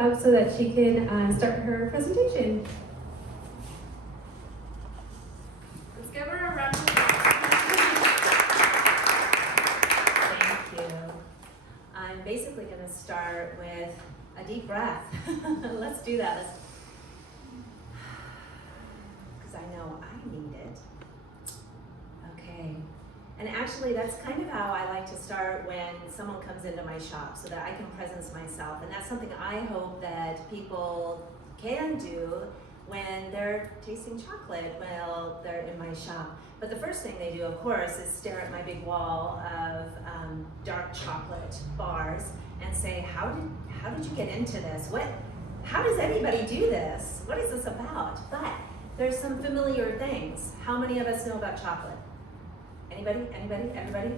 up so that she can start her presentation. Let's give her a round of applause. Thank you. I'm basically going to start with a deep breath. Let's do that. Because I know I need it. Okay. And actually, that's kind of how I like to start when someone comes into my shop, so that I can presence myself. And that's something I hope that people can do when they're tasting chocolate while they're in my shop. But the first thing they do, of course, is stare at my big wall of dark chocolate bars and say, how did you get into this? How does anybody do this? What is this about? But there's some familiar things. How many of us know about chocolate? Anybody? Everybody?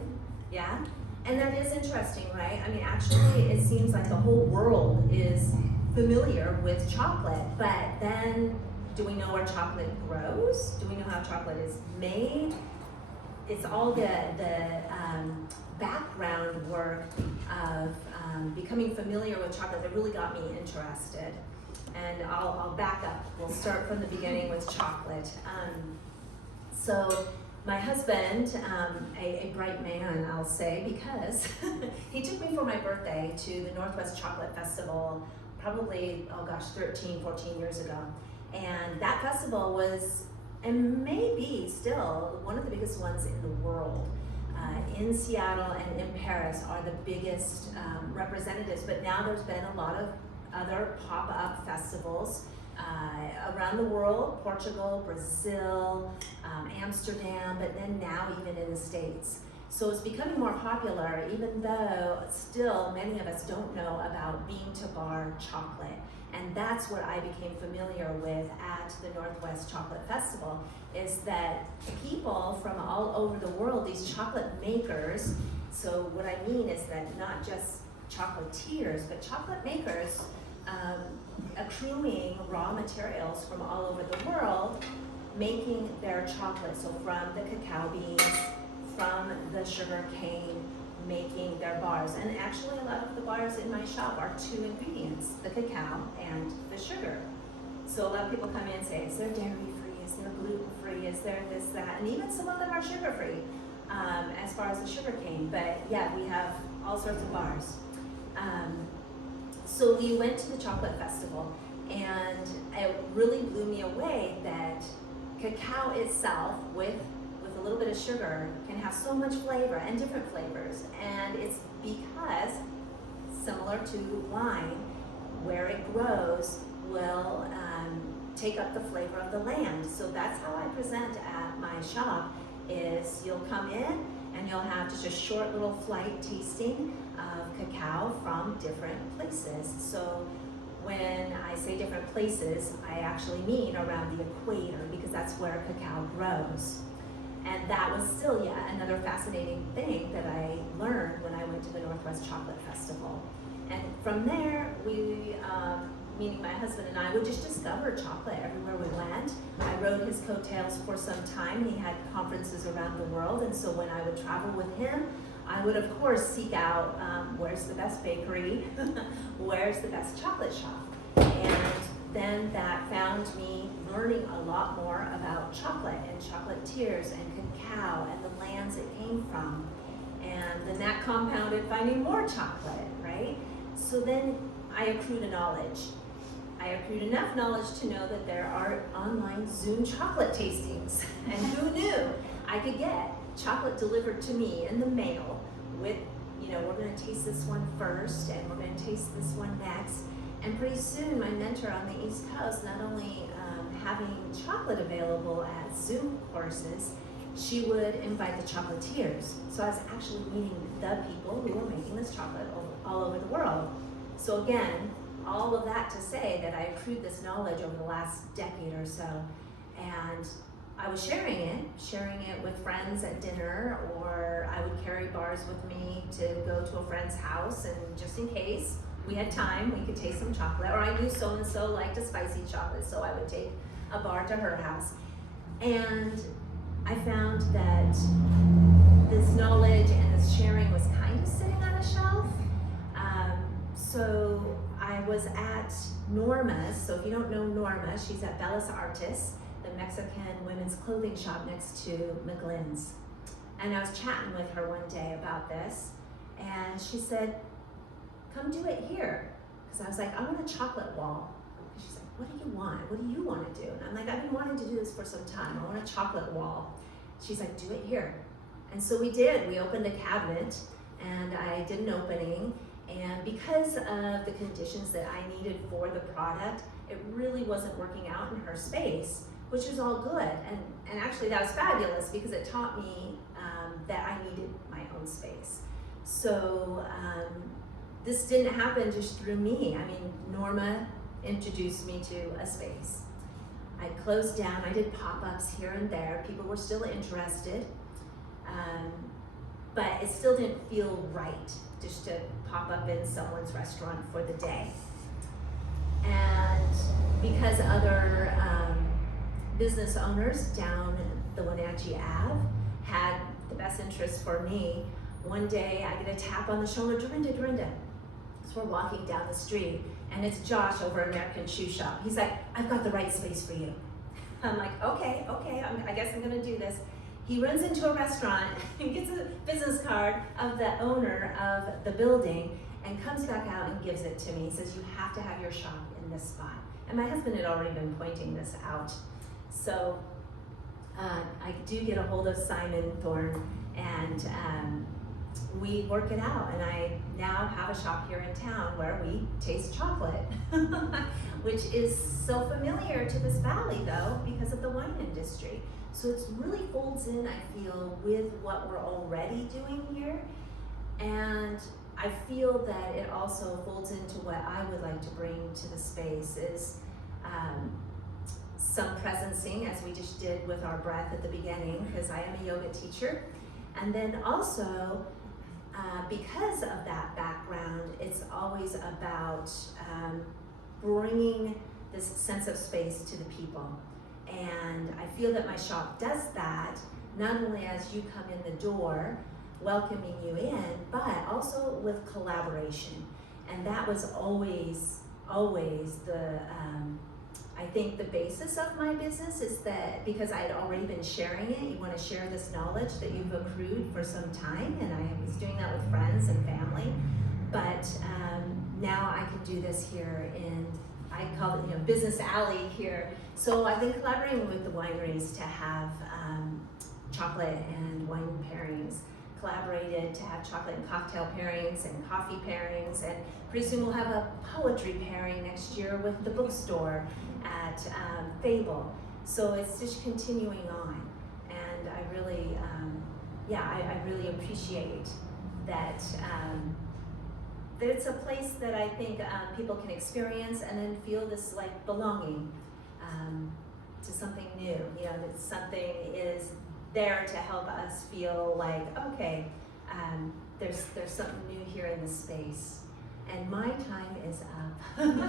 Yeah? And that is interesting, right? I mean, actually, it seems like the whole world is familiar with chocolate, but then do we know where chocolate grows? Do we know how chocolate is made? It's all the background work of becoming familiar with chocolate that really got me interested. And I'll back up. We'll start from the beginning with chocolate. So my husband, a bright man, I'll say, because he took me for my birthday to the Northwest Chocolate Festival probably, 13, 14 years ago. And that festival was, and maybe still, one of the biggest ones in the world. In Seattle and in Paris are the biggest representatives, but now there's been a lot of other pop-up festivals around the world, Portugal, Brazil, Amsterdam, but then now even in the States. So it's becoming more popular, even though still many of us don't know about bean-to-bar chocolate. And that's what I became familiar with at the Northwest Chocolate Festival, is that people from all over the world, these chocolate makers, so what I mean is that not just chocolatiers, but chocolate makers accruing raw materials from all over the world, making their chocolate. So from the cacao beans, from the sugar cane, making their bars. And actually a lot of the bars in my shop are two ingredients, the cacao and the sugar. So a lot of people come in and say, is there dairy-free, is there gluten-free, is there this, that, and even some of them are sugar-free as far as the sugar cane. But yeah, we have all sorts of bars. So we went to the chocolate festival, and it really blew me away that cacao itself with a little bit of sugar can have so much flavor and different flavors. And it's because, similar to wine, where it grows will take up the flavor of the land. So that's how I present at my shop, is you'll come in and you'll have just a short little flight tasting of cacao from different places. So when I say different places, I actually mean around the equator, because that's where cacao grows. And that was still yet another fascinating thing that I learned when I went to the Northwest Chocolate Festival. And from there, we, meaning my husband and I, would just discover chocolate everywhere we went. I rode his coattails for some time. He had conferences around the world, and so when I would travel with him, I would of course seek out where's the best bakery, where's the best chocolate shop. And then that found me learning a lot more about chocolate and chocolatiers and cacao and the lands it came from. And then that compounded finding more chocolate, right? So then I accrued a knowledge. I accrued enough knowledge to know that there are online Zoom chocolate tastings. And who knew I could get chocolate delivered to me in the mail with, we're gonna taste this one first and we're gonna taste this one next. And pretty soon, my mentor on the East Coast, not only having chocolate available at Zoom courses, she would invite the chocolatiers. So I was actually meeting the people who were making this chocolate all over the world. So again, all of that to say that I accrued this knowledge over the last decade or so. And I was sharing it with friends at dinner, or I would carry bars with me to go to a friend's house, and just in case we had time, we could taste some chocolate, or I knew so-and-so liked a spicy chocolate, so I would take a bar to her house. And I found that this knowledge and this sharing was kind of sitting on a shelf. So I was at Norma's. So if you don't know Norma, she's at Bella's Artis, the Mexican women's clothing shop next to McGlynn's. And I was chatting with her one day about this, and she said, come do it here. Because I was like, I want a chocolate wall. And she's like, what do you want? What do you want to do? And I'm like, I've been wanting to do this for some time. I want a chocolate wall. She's like, do it here. And so we did. We opened a cabinet, and I did an opening. And because of the conditions that I needed for the product, it really wasn't working out in her space, which was all good. And actually that was fabulous because it taught me that I needed my own space. So this didn't happen just through me. I mean, Norma introduced me to a space. I closed down, I did pop-ups here and there. People were still interested, but it still didn't feel right just to pop up in someone's restaurant for the day. And because other business owners down the Wenatchee Ave had the best interest for me, one day I get a tap on the shoulder, Dorrinda, Dorrinda. So we're walking down the street, and it's Josh over at American Shoe Shop. He's like, I've got the right space for you. I'm like, okay, I guess I'm gonna do this. He runs into a restaurant and gets a business card of the owner of the building and comes back out and gives it to me. He says, you have to have your shop in this spot. And my husband had already been pointing this out. So I do get a hold of Simon Thorne, and we work it out. And I now have a shop here in town where we taste chocolate, which is so familiar to this valley though, because of the wine industry. So it really folds in, I feel, with what we're already doing here. And I feel that it also folds into what I would like to bring to the space is some presencing, as we just did with our breath at the beginning, because I am a yoga teacher. And then also, because of that background, it's always about bringing this sense of space to the people. And I feel that my shop does that, not only as you come in the door, welcoming you in, but also with collaboration. And that was always the, I think the basis of my business is that because I had already been sharing it, you want to share this knowledge that you've accrued for some time, and I was doing that with friends and family. But now I can do this here in, I call it, business alley here. So I've been collaborating with the wineries to have chocolate and wine pairings, collaborated to have chocolate and cocktail pairings and coffee pairings, and pretty soon we'll have a poetry pairing next year with the bookstore at Fable. So it's just continuing on, and I really, I really appreciate that. That it's a place that I think people can experience and then feel this like belonging to something new. That something is there to help us feel like, okay, there's something new here in this space. And my time is up. Thank you.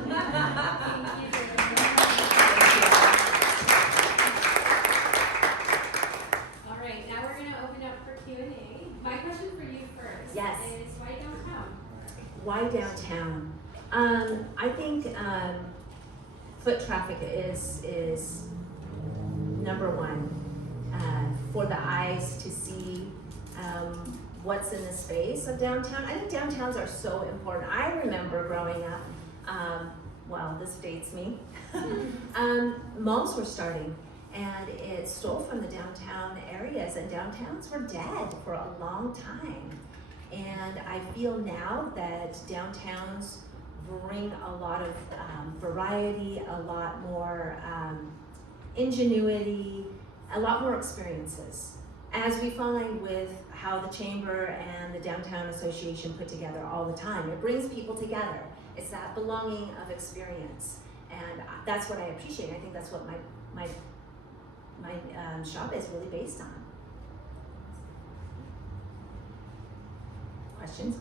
All right, now we're going to open up for Q&A. My question for you first Yes. is why downtown? Why downtown? I think foot traffic is number one. For the eyes to see what's in the space of downtown. I think downtowns are so important. I remember growing up, well, this dates me, malls were starting, and it stole from the downtown areas, and downtowns were dead for a long time. And I feel now that downtowns bring a lot of variety, a lot more ingenuity, a lot more experiences. As we find with how the Chamber and the Downtown Association put together all the time, it brings people together. It's that belonging of experience. And that's what I appreciate. I think that's what my shop is really based on. Questions?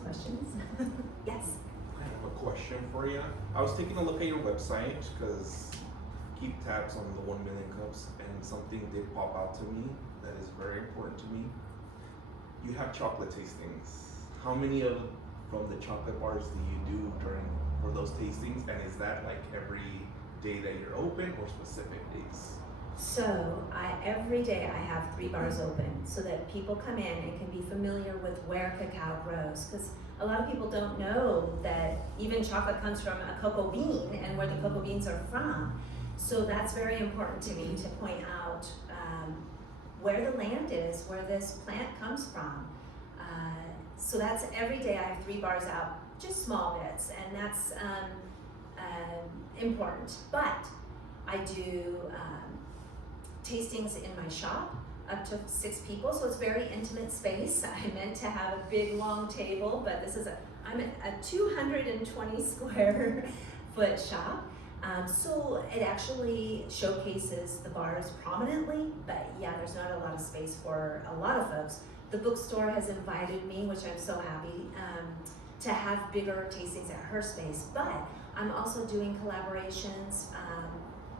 Yes? I have a question for you. I was taking a look at your website because keep tabs on the 1 Million Cups, and something did pop out to me that is very important to me. You have chocolate tastings. How many of from the chocolate bars do you do for those tastings? And is that like every day that you're open or specific days? So every day I have 3 bars open so that people come in and can be familiar with where cacao grows. Because a lot of people don't know that even chocolate comes from a cocoa bean and where the cocoa beans are from. So that's very important to me to point out where the land is, where this plant comes from. So that's every day I have 3 bars out, just small bits, and that's important. But I do tastings in my shop, up to 6 people, so it's very intimate space. I meant to have a big long table, but I'm a 220 square foot shop. So it actually showcases the bars prominently, but yeah, there's not a lot of space for a lot of folks. The bookstore has invited me, which I'm so happy, to have bigger tastings at her space, but I'm also doing collaborations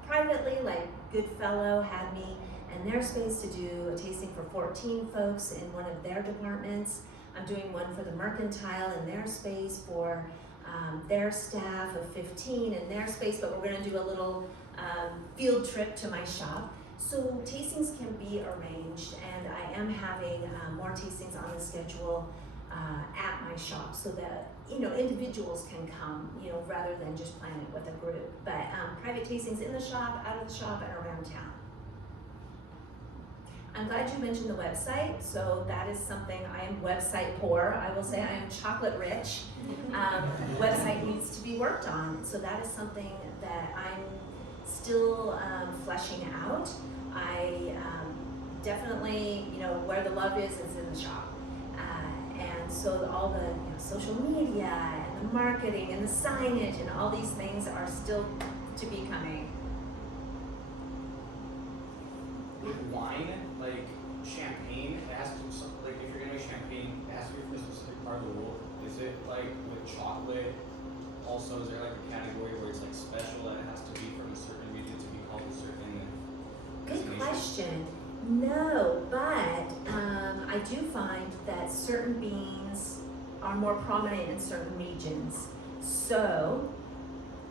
privately, like Goodfellow had me in their space to do a tasting for 14 folks in one of their departments. I'm doing one for the Mercantile in their space for their staff of 15 in their space, but we're gonna do a little field trip to my shop. So tastings can be arranged, and I am having more tastings on the schedule at my shop so that individuals can come, rather than just plan it with a group. But private tastings in the shop, out of the shop, and around town. I'm glad you mentioned the website. So that is something, I am website poor. I will say I am chocolate rich. Website needs to be worked on. So that is something that I'm still fleshing out. I definitely, where the love is in the shop. And so all the social media and the marketing and the signage and all these things are still to be coming. With wine, like champagne, it has to, like if you're gonna make champagne, it has to be from a specific part of the world. Is it like with chocolate? Also, is there like a category where it's like special that it has to be from a certain region to be called a certain Good destination? question. No, but I do find that certain beans are more prominent in certain regions. So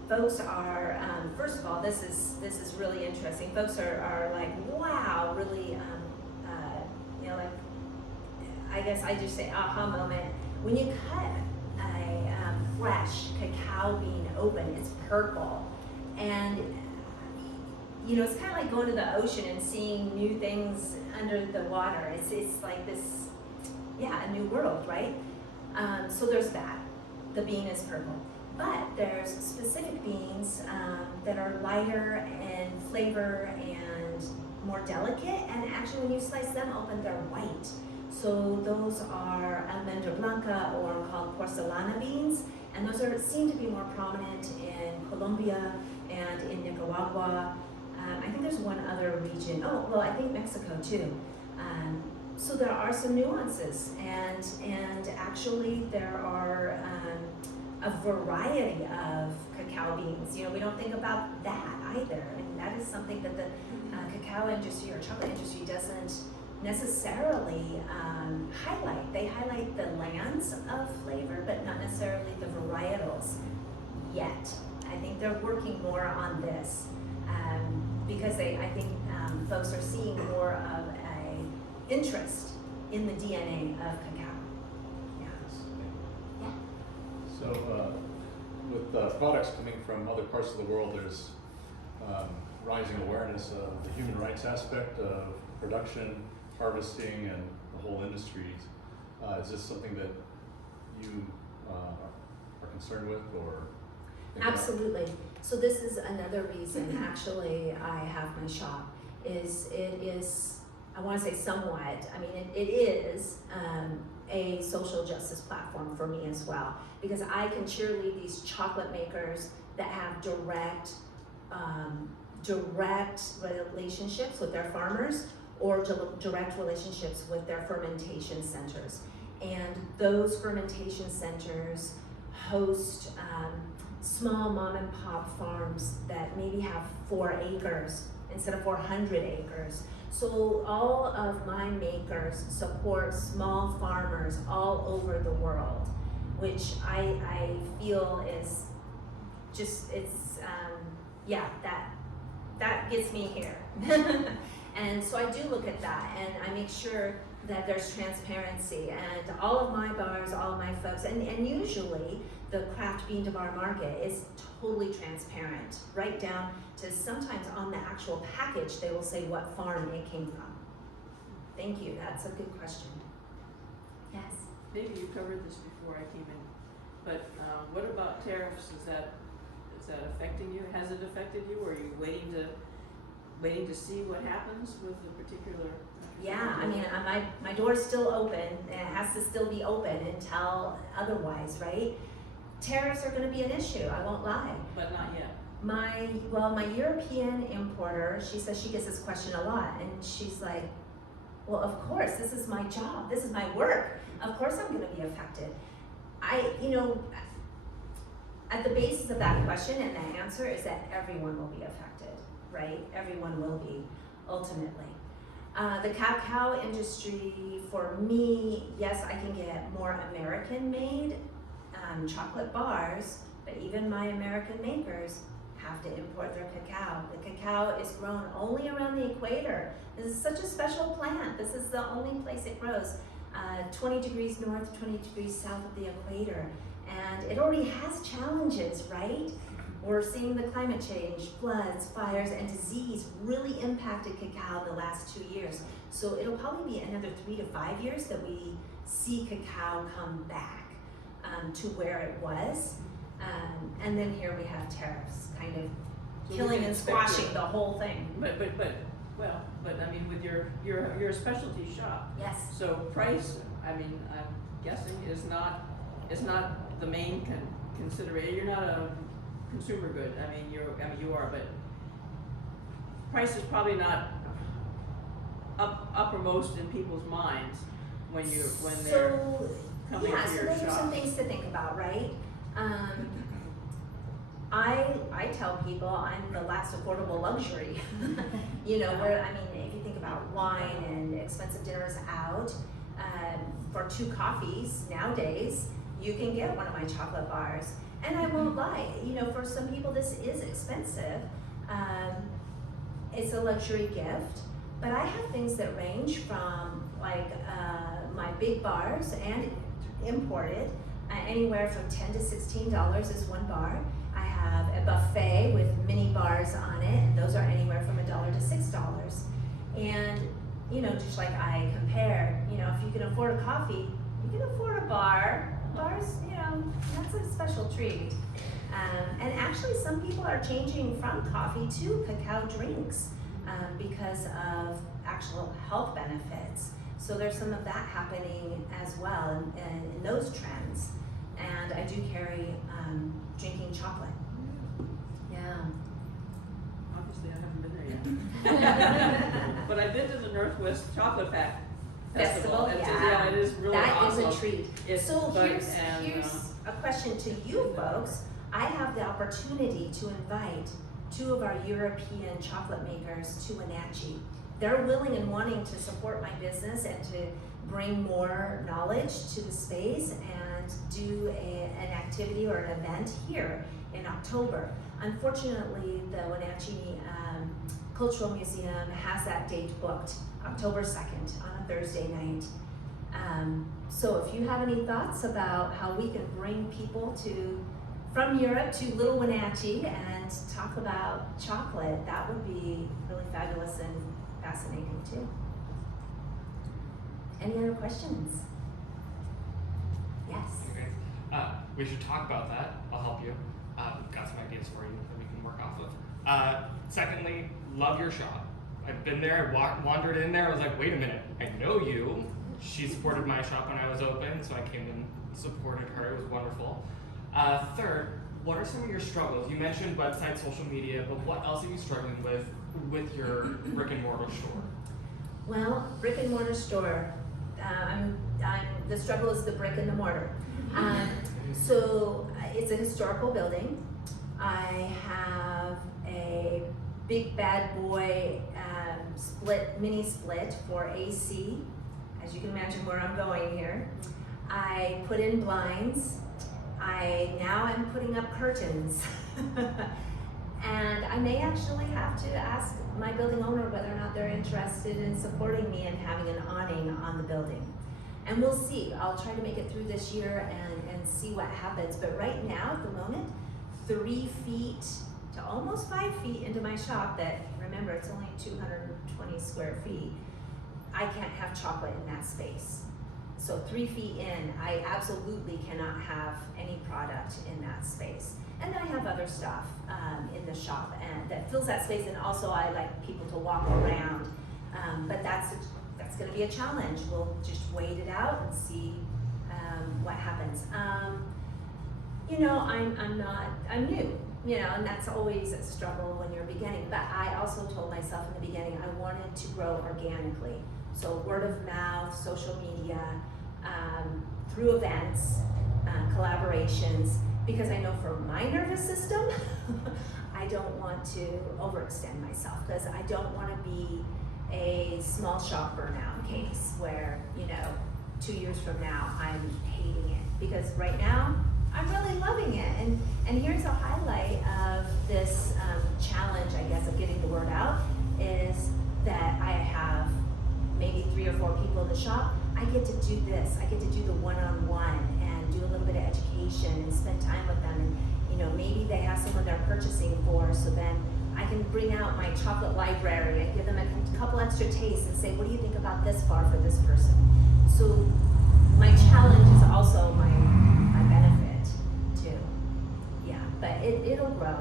folks are, first of all, this is really interesting. Folks are like, wow, really, like, I guess I just say aha moment. When you cut a fresh cacao bean open, it's purple, and it's kind of like going to the ocean and seeing new things under the water. It's like this, a new world, right? So there's that. The bean is purple. But there's specific beans that are lighter in flavor and more delicate, and actually when you slice them open, they're white. So those are almendra blanca, or called porcelana beans, and those seem to be more prominent in Colombia and in Nicaragua. I think there's one other region. Oh, well, I think Mexico too. So there are some nuances, and actually there are a variety of cacao beans. We don't think about that either. I mean, that is something that the cacao industry or chocolate industry doesn't necessarily highlight. They highlight the lands of flavor, but not necessarily the varietals yet. I think they're working more on this because I think folks are seeing more of a interest in the DNA of cacao. Yeah. So with products coming from other parts of the world, there's rising awareness of the human rights aspect of production, harvesting, and the whole industries. Is this something that you are concerned with, or? Absolutely. So this is another reason actually I have my shop. It is, I want to say somewhat, I mean it is a social justice platform for me as well, because I can cheerlead these chocolate makers that have direct relationships with their farmers, or direct relationships with their fermentation centers. And those fermentation centers host small mom and pop farms that maybe have 4 acres instead of 400 acres. So all of my makers support small farmers all over the world. which I feel is just, yeah, that gets me here. And so I do look at that, and I make sure that there's transparency, and all of my bars, all of my folks, and usually the craft bean to bar market is totally transparent, right down to sometimes on the actual package they will say what farm it came from. Thank you, that's a good question. Yes? Maybe you covered this before I came in, but what about tariffs? Is that affecting you? Has it affected you, or are you waiting to see what happens with the particular? Yeah, I mean, my door's still open, and it has to still be open until otherwise, right? Tariffs are gonna be an issue, I won't lie. But not yet. My European importer, she says she gets this question a lot, and she's like, well, of course, this is my job, this is my work, of course I'm gonna be affected. At the basis of that question and the answer is that everyone will be affected, right? Everyone will be, ultimately. The cacao industry, for me, yes, I can get more American-made chocolate bars, but even my American makers have to import their cacao. The cacao is grown only around the equator. This is such a special plant. This is the only place it grows, 20 degrees north, 20 degrees south of the equator. And it already has challenges, right? We're seeing the climate change, floods, fires, and disease really impacted cacao in the last 2 years. So it'll probably be another 3 to 5 years that we see cacao come back to where it was. And then here we have tariffs kind of So killing and squashing the whole thing. But I mean, with you're a specialty shop. Yes. So price, I mean, I'm guessing is not the main consideration. You're not a consumer good. I mean, you are, but price is probably not uppermost in people's minds when they're coming yeah, to so your those are shop. some things to think about, right? I tell people I'm the last affordable luxury. Where, I mean, if you think about wine and expensive dinners out, for 2 coffees nowadays, you can get one of my chocolate bars. And I won't lie, for some people this is expensive. It's a luxury gift, but I have things that range from like my big bars and imported, anywhere from $10 to $16 is one bar. I have a buffet with mini bars on it, and those are anywhere from $1 to $6. And just like I compared, if you can afford a coffee, you can afford a bar. Bars, that's a special treat. And actually some people are changing from coffee to cacao drinks because of actual health benefits. So there's some of that happening as well in those trends. And I do carry drinking chocolate. Yeah. Obviously, I haven't been there yet. But I've been to the Northwest Chocolate Festival, and yeah. it is really That awesome. is a treat. So here's and a question to you folks. I have the opportunity to invite 2 of our European chocolate makers to Wenatchee. They're willing and wanting to support my business and to bring more knowledge to the space and do an activity or an event here in October. Unfortunately, the Wenatchee Cultural Museum has that date booked, October 2nd, on a Thursday night. So if you have any thoughts about how we can bring people from Europe to Little Wenatchee and talk about chocolate, that would be really fabulous and fascinating too. Any other questions? Yes. Okay. We should talk about that. I'll help you. Got some ideas for you that we can work off of. Secondly, love your shop. I've been there, I wandered in there, I was like, wait a minute, I know you. She supported my shop when I was open, so I came and supported her, it was wonderful. Third, what are some of your struggles? You mentioned website, social media, but what else are you struggling with your brick and mortar store? Well, brick and mortar store, the struggle is the brick and the mortar. So it's a historical building. I have a big bad boy mini split for AC, as you can imagine where I'm going here. I put in blinds I now am putting up curtains. And I may actually have to ask my building owner whether or not they're interested in supporting me and having an awning on the building. And we'll see. I'll try to make it through this year and see what happens. But right now, at the moment, 3 feet to almost 5 feet into my shop that, remember, it's only 220 square feet, I can't have chocolate in that space. So 3 feet in, I absolutely cannot have any product in that space. And then I have other stuff in the shop and that fills that space, and also I like people to walk around. But that's gonna be a challenge. We'll just wait it out and see what happens. You know, I'm new, you know, and that's always a struggle when you're beginning. But I also told myself in the beginning I wanted to grow organically. So word of mouth, social media, through events, collaborations, because I know for my nervous system, I don't want to overextend myself, because I don't want to be a small shop burnout case where, you know, 2 years from now I'm hating it, because right now I'm really loving it. And here's a highlight of this challenge, I guess, of getting the word out, is that I have maybe 3 or 4 people in the shop. I get to do this. I get to do the one-on-one and do a little bit of education and spend time with them. And, you know, maybe they have someone they're purchasing for, so then I can bring out my chocolate library and give them a couple extra tastes and say, what do you think about this bar for this person? So my challenge is also my benefit too. Yeah, but it'll grow.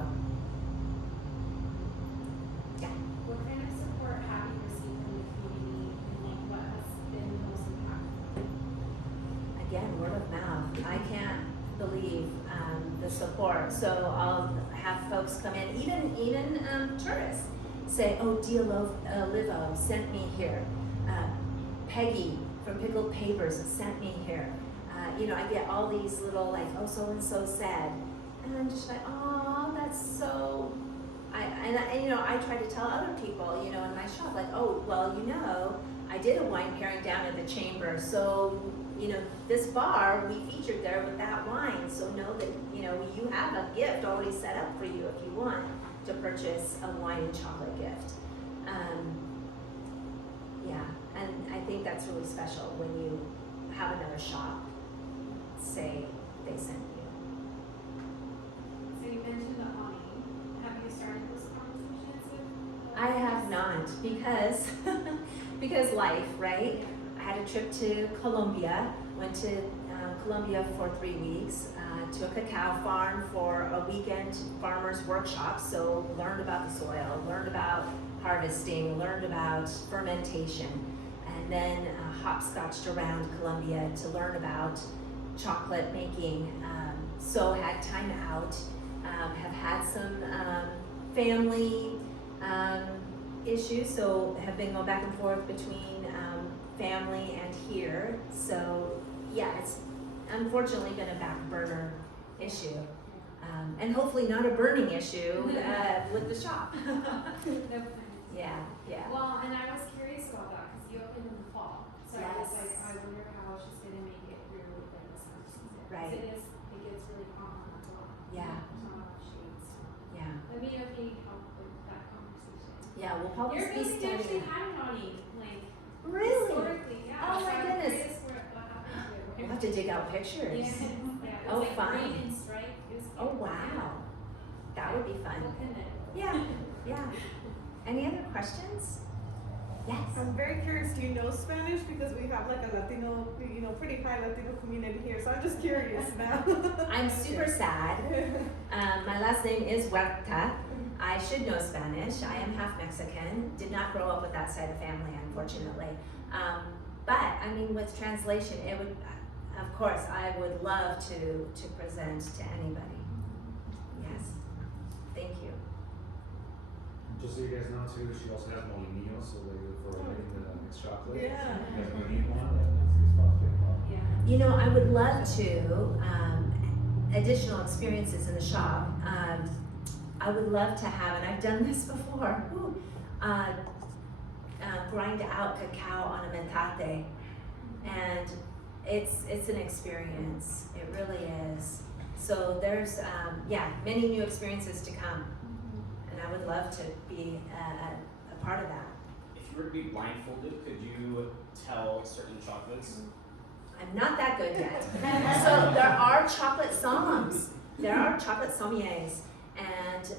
Yeah. What kind of support have you received from the community, and like what has been the most impactful? Again, word of mouth. I can't believe the support. So I'll have folks come in, even tourists, say, "Oh, Dia Livo sent me here. Peggy from Pickled Papers sent me here." You know, I get all these little like, "Oh, so and so said," and I'm just like, "Oh, that's so." And you know, I try to tell other people, you know, in my shop, like, "Oh, well, you know, I did a wine pairing down at the Chamber, so, you know, this bar, we featured there with that wine, so know that, you know, you have a gift already set up for you if you want to purchase a wine and chocolate gift." Yeah, and I think that's really special when you have another shop say they sent you. So you mentioned the awning. Have you started those conversations with? I have not, because life, right? I had a trip to Colombia, went to Colombia for 3 weeks, to a cacao farm for a weekend farmers workshop, so learned about the soil, learned about harvesting, learned about fermentation, and then hopscotched around Colombia to learn about chocolate making. So had time out, have had some family issues, so have been going back and forth between family and here. So yeah, it's unfortunately been a back burner issue, and hopefully not a burning issue with the shop. No plans. Yeah. Well, and I was curious about that because you opened in the fall, so I was Yes. like, I wonder how she's gonna make it through the summer season. 'Cause Right. It gets really hot a lot. Yeah. There's not a lot of shades. Yeah. Let me know if you need help with that conversation. Yeah, we'll probably Your be building actually starting. had an awning, like Really? historically, yeah. Oh so my I'm goodness. curious what happened to it. We'll have to dig out pictures. Yeah, it was Oh, like fun. green and striped. It was Oh, cute. wow. That would be fun. We'll connect. Yeah. Any other questions? Yes. I'm very curious, do you know Spanish? Because we have like a Latino, you know, pretty high Latino community here, so I'm just curious now. I'm super sad. My last name is Huerta. I should know Spanish. I am half Mexican. Did not grow up with that side of family, unfortunately. But I mean, with translation, it would, of course, I would love to present to anybody. Yes. Thank you. Just so you guys know too, she also has molinillos, so for making the mixed chocolate. Yeah. You guys need one, it's possible. Yeah. You know, I would love to, additional experiences in the shop. I would love to have, and I've done this before, grind out cacao on a metate. And it's an experience, it really is. So there's, many new experiences to come. And I would love to be a part of that. If you were to be blindfolded, could you tell certain chocolates? I'm not that good yet. So there are chocolate somms. There are chocolate sommeliers. And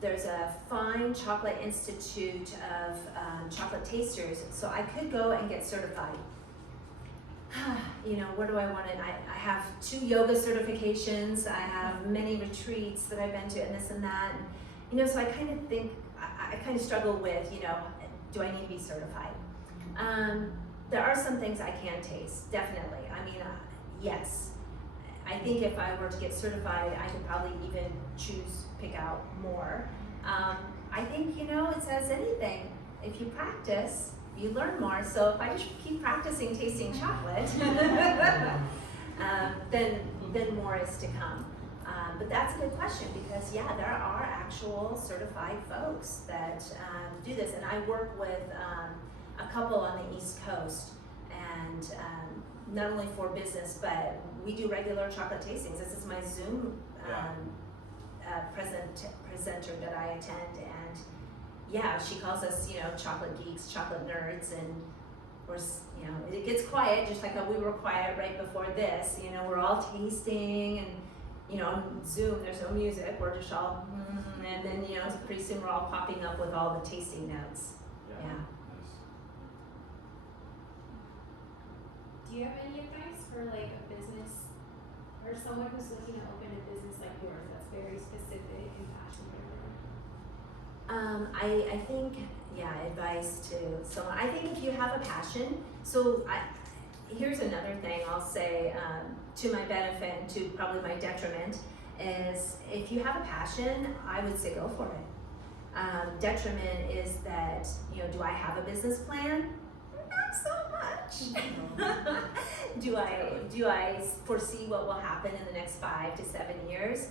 there's a fine chocolate institute of chocolate tasters. So I could go and get certified. You know, where do I want it? I have 2 yoga certifications. I have many retreats that I've been to and this and that. And, you know, so I kind of think, I kind of struggle with, you know, do I need to be certified? There are some things I can taste, definitely. I mean, yes. I think if I were to get certified, I could probably even pick out more. I think, you know, it says anything. If you practice, you learn more. So if I just keep practicing tasting chocolate, then more is to come. But that's a good question because, yeah, there are actual certified folks that do this. And I work with a couple on the East Coast, and not only for business, but we do regular chocolate tastings. This is my Zoom presenter that I attend, and yeah, she calls us, you know, chocolate geeks, chocolate nerds, and we're, you know, it gets quiet, just like how we were quiet right before this. You know, we're all tasting, and you know, on Zoom there's no music. We're just all, and then you know, pretty soon we're all popping up with all the tasting notes. Yeah. Nice. Do you have any advice for like a business or someone who's looking to open a business like yours that's very specific and passion driven? I think, advice to someone. I think if you have a passion, so here's another thing I'll say to my benefit and to probably my detriment is if you have a passion, I would say go for it. Detriment is that, you know, do I have a business plan? Not so much. Do I foresee what will happen in the next 5 to 7 years?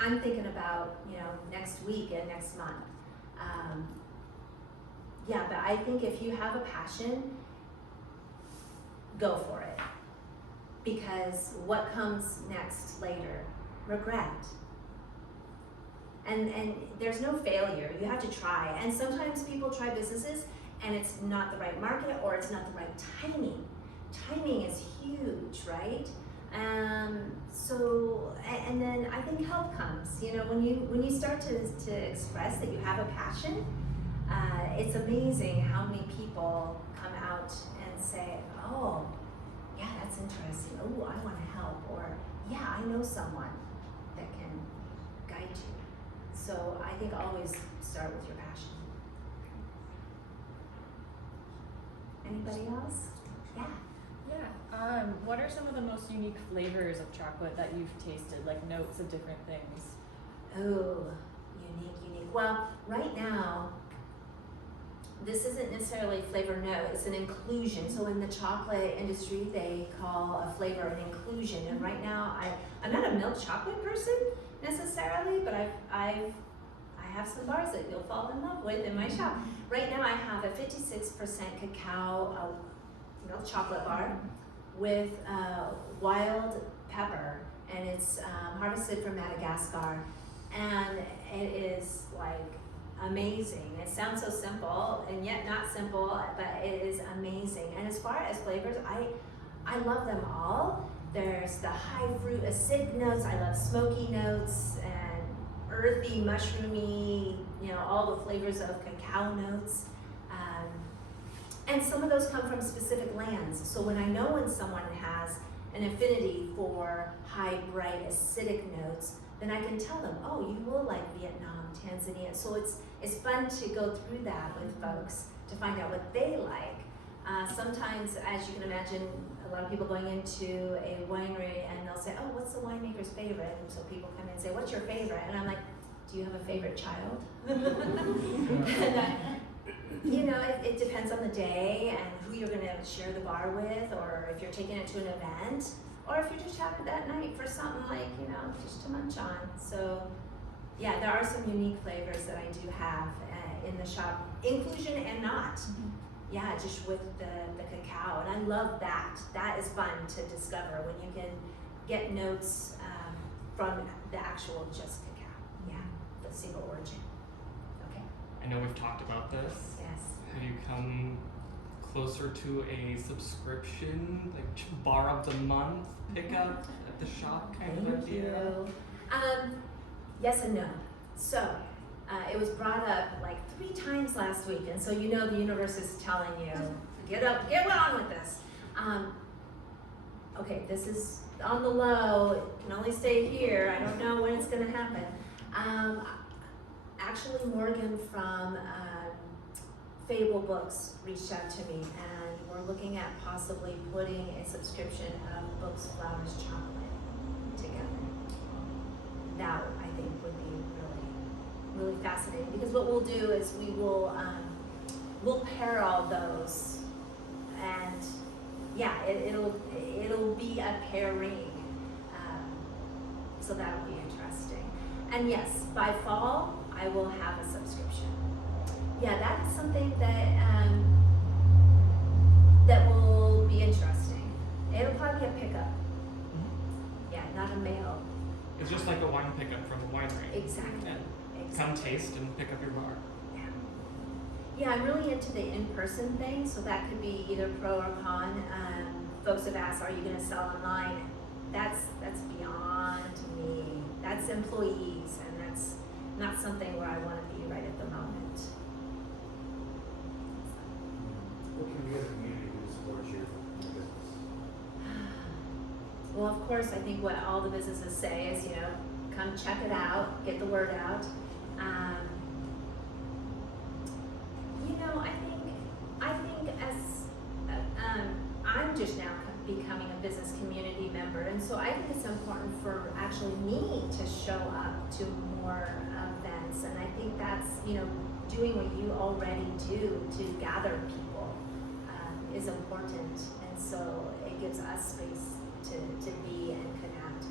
I'm thinking about, you know, next week and next month. But I think if you have a passion, go for it. Because what comes next later? Regret. And there's no failure. You have to try. And sometimes people try businesses and it's not the right market or it's not the right timing. Timing is huge, right? And then I think help comes. You know, when you start to express that you have a passion, it's amazing how many people come out and say, oh, yeah, that's interesting. Oh, I want to help. Or, yeah, I know someone that can guide you. So I think always start with your passion. Anybody else? Yeah. Yeah. What are some of the most unique flavors of chocolate that you've tasted, like notes of different things? Oh, unique. Well, right now, this isn't necessarily a flavor note, it's an inclusion. So in the chocolate industry, they call a flavor an inclusion. And right now, I'm not a milk chocolate person necessarily, but I have some bars that you'll fall in love with in my shop. Right now, I have a 56% cacao milk chocolate bar with wild pepper, and it's harvested from Madagascar, and it is like amazing. It sounds so simple, and yet not simple, but it is amazing. And as far as flavors, I love them all. There's the high fruit acidic notes. I love smoky notes and earthy, mushroomy, you know, all the flavors of cacao notes. And some of those come from specific lands. So when I know when someone has an affinity for high, bright, acidic notes, then I can tell them, oh, you will like Vietnam, Tanzania. So it's fun to go through that with folks to find out what they like. Sometimes, as you can imagine, a lot of people going into a winery and they'll say, oh, what's the winemaker's favorite? And so people come in and say, what's your favorite? And I'm like, do you have a favorite child? And you know, it depends on the day and who you're going to share the bar with, or if you're taking it to an event, or if you're just having it that night for something like, you know, just to munch on. So, yeah, there are some unique flavors that I do have in the shop, inclusion and not. Yeah, just with the cacao, and I love that. That is fun to discover when you can get notes from the actual just cacao. Yeah, the single origin. Okay. I know we've talked about this. Yes. Have you come closer to a subscription, like bar of the month pickup at the shop kind of Thank idea? you. Yes and no. So, it was brought up like 3 times last week, and so you know the universe is telling you, get on with this. Okay, this is on the low, it can only stay here, I don't know when it's gonna happen. Actually, Morgan from Fable Books reached out to me, and we're looking at possibly putting a subscription of books, flowers, chocolate together. That I think would be really fascinating, because what we'll do is we will we'll pair all those, and yeah, it'll be a pairing, so that'll be interesting. And yes, by fall I will have a subscription. Yeah, that is something that that will be interesting. It'll probably be a pickup. Yeah, not a mail. It's just like a wine pickup from a winery. Exactly. And come taste and pick up your bar. Yeah. Yeah, I'm really into the in-person thing, so that could be either pro or con. Folks have asked, are you going to sell online? That's beyond me. That's employees, and that's not something where I want to be right at the moment. What can we as a community do to support your business? Well, of course, I think what all the businesses say is, come check it out, get the word out. I think as I'm just now becoming a business community member, and so I think it's important for actually me to show up to more events, and I think that's doing what you already do to gather people is important, and so it gives us space to be and connect.